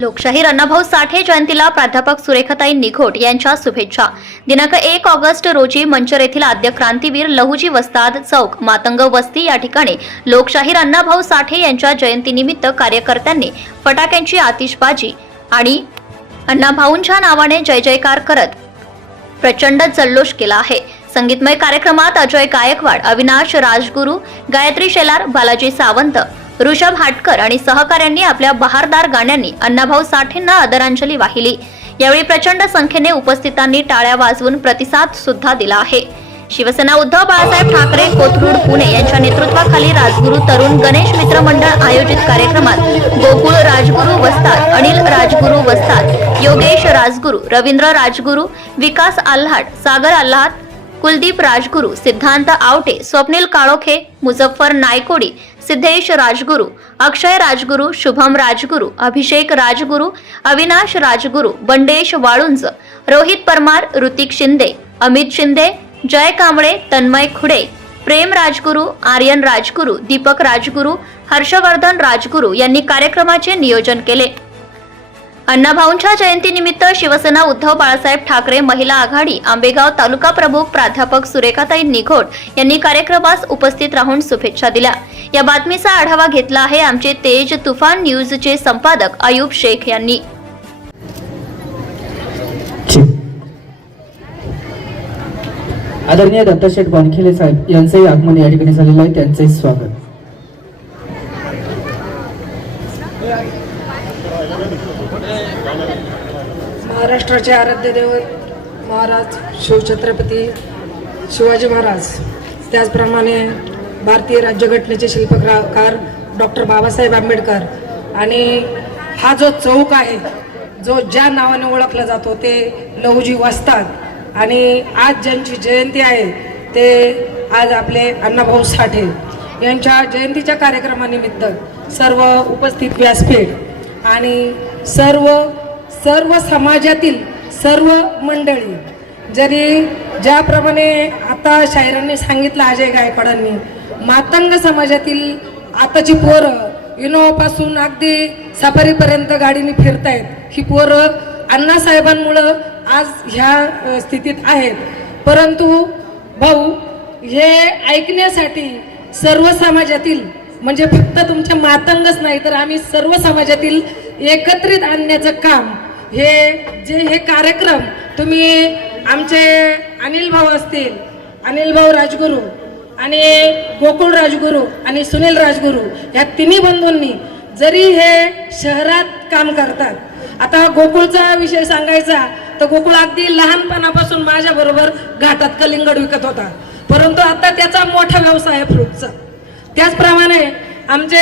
लोकशाहीर अण्णाभाऊ साठे जयंतीला प्राध्यापक सुरेखाताई निघोट यांच्या शुभेच्छा. दिनांक एक ऑगस्ट रोजी मंचर येथील आद्य क्रांतीवीर लहुजी वस्ताद चौक मातंग वस्ती या ठिकाणी लोकशाहीर अण्णाभाऊ साठे यांच्या जयंतीनिमित्त कार्यकर्त्यांनी फटाक्यांची आतिषबाजी आणि अण्णाभाऊंच्या नावाने जय जयकार करत प्रचंड जल्लोष केला आहे. संगीतमय कार्यक्रमात अजय गायकवाड अविनाश राजगुरू गायत्री शेलार बालाजी सावंत ऋषभ हाटकर आणि सहकाऱ्यांनी आपल्या बहारदार गाण्यांनी अण्णाभाऊ साठेंना आदरांजली वाहिली. यावेळी प्रचंड संख्येने उपस्थितांनी टाळ्या वाजवून प्रतिसाद सुद्धा दिला आहे. शिवसेना उद्धव बाळासाहेब ठाकरे कोथरूड पुणे यांच्या नेतृत्वाखाली राजगुरू तरुण गणेश मित्र मंडळ आयोजित कार्यक्रमात गोकुळ राजगुरू वस्ताद अनिल राजगुरू वस्ताद योगेश राजगुरू रवींद्र राजगुरू विकास आल्हाट सागर आल्हाट कुलदीप राजगुरू सिद्धांत आवटे स्वप्नील काळोखे मुझफ्फर नायकोडी सिद्धेश राजगुरू अक्षय राजगुरू शुभम राजगुरू अभिषेक राजगुरू अविनाश राजगुरू बंडेश वाळुंज रोहित परमार ऋतिक शिंदे अमित शिंदे जय कांबळे तन्मय खुडे प्रेम राजगुरू आर्यन राजगुरू दीपक राजगुरू हर्षवर्धन राजगुरू यांनी कार्यक्रमाचे नियोजन केले. अण्णाभाऊंच्या जयंतीनिमित्त शिवसेना उद्धव बाळासाहेब ठाकरे महिला आघाडी आंबेगाव तालुका प्रमुख प्राध्यापक सुरेखाताई निघोट यांनी कार्यक्रमास उपस्थित राहून शुभेच्छा दिल्या. या बातमीचा आढावा घेतला आहे आमचे तेज तुफान न्यूजचे संपादक आयुब शेख यांनी. आदरणीय दत्तशेठ वानखेले साहेब यांचंही आगमन या ठिकाणी झालेलं आहे. त्यांचंही स्वागत. महाराष्ट्राचे आराध्य दैवत महाराज शिवछत्रपती शिवाजी महाराज. त्याचप्रमाणे भारतीय राज्यघटनेचे शिल्पकार डॉक्टर बाबासाहेब आंबेडकर. आणि हा जो चौक आहे जो ज्या नावाने ओळखला जातो ते लहुजी वस्ताद. आणि आज ज्यांची जयंती आहे ते आज आपले अण्णाभाऊ साठे. यांच्या जयंतीच्या कार्यक्रमानिमित्त सर्व उपस्थित व्यासपीठ आणि सर्व सर्व समाजातील सर्व मंडळी जरी ज्याप्रमाणे आता शायरांनी सांगितलं अजय गायकवाडांनी मातंग समाजातील आताची पोरं इनोवापासून अगदी सफारीपर्यंत गाडीने फिरतायत. ही पोरं अण्णासाहेबांमुळं आज ह्या स्थितीत आहेत. परंतु भाऊ हे ऐकण्यासाठी सर्व समाजातील म्हणजे फक्त तुमच्या मातंगच नाही तर आम्ही सर्व समाजातील एकत्रित आणण्याचं काम हे जे हे कार्यक्रम तुम्ही आमचे अनिल भाऊ असतील अनिल भाऊ राजगुरू आणि गोकुळ राजगुरू आणि सुनील राजगुरू ह्या तिन्ही बंधूंनी जरी हे शहरात काम करतात आता गोकुळचा विषय सांगायचा तर गोकुळ अगदी लहानपणापासून माझ्याबरोबर घाटात कलिंगड विकत होता. परंतु आता त्याचा मोठा व्यवसाय आहे फ्रूटचा. त्याचप्रमाणे आमचे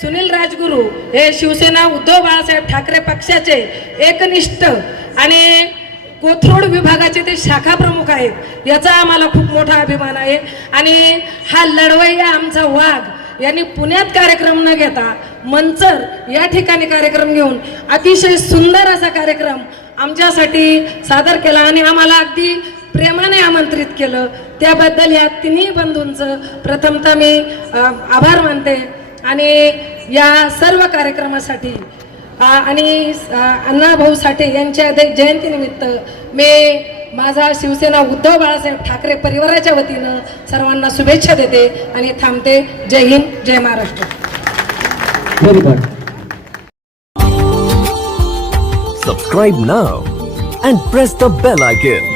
सुनील राजगुरू हे शिवसेना उद्धव बाळासाहेब ठाकरे पक्षाचे एकनिष्ठ आणि कोथरूड विभागाचे ते शाखा प्रमुख आहेत याचा आम्हाला खूप मोठा अभिमान आहे. आणि हा लढवय्या आमचा वाघ यांनी पुण्यात कार्यक्रम न घेता मंचर या ठिकाणी कार्यक्रम घेऊन अतिशय सुंदर असा कार्यक्रम आमच्यासाठी सादर केला आणि आम्हाला अगदी प्रेमाने आमंत्रित केलं. त्याबद्दल या तिन्ही बंधूंचं प्रथमतः मी आभार मानते. आणि या सर्व कार्यक्रमासाठी आणि अ, अण्णाभाऊ साठे यांच्या दै- जयंतीनिमित्त मी माझा शिवसेना उद्धव बाळासाहेब ठाकरे परिवाराच्या वतीनं सर्वांना शुभेच्छा देते आणि थांबते. जय हिंद जय Maharashtra. Very good Subscribe now and press the bell icon.